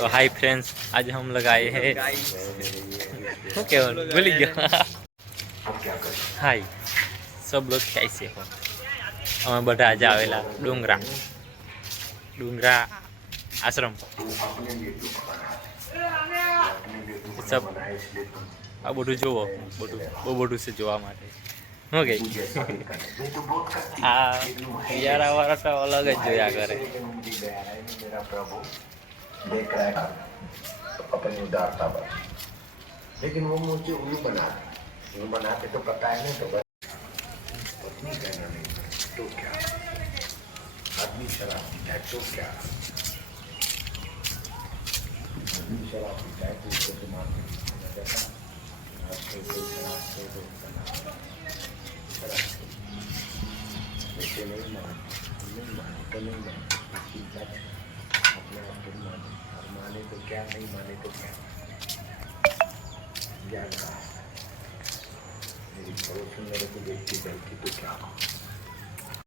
तो hi friends, आज हम लोग आए हैं ओके भूल गया। हाय सब लोग कैसे हो? અમે બધા આજે આવેલા ડુંગરા ડુંગરા આશ્રમ सब આ બધું જોવો, બધું બહુ બધું છે જોવા માટે. શું કે આ યારા વાળા તો અલગ જ જોયા કરે. अपनी उदारता पर, लेकिन वो मुझे उल्लू बनाते तो पता है ना, तो बस पत्नी कहना नहीं तो क्या, आदमी शराब पीता है तो क्या, आदमी शराब पीता है तो उसको तो मारते नहीं माने तो नहीं माने, अपने आप को माने, और माने तो क्या, नहीं माने तो क्या। ज्ञान का मेरी पड़ोसी मेरे को देखती गलती तो क्या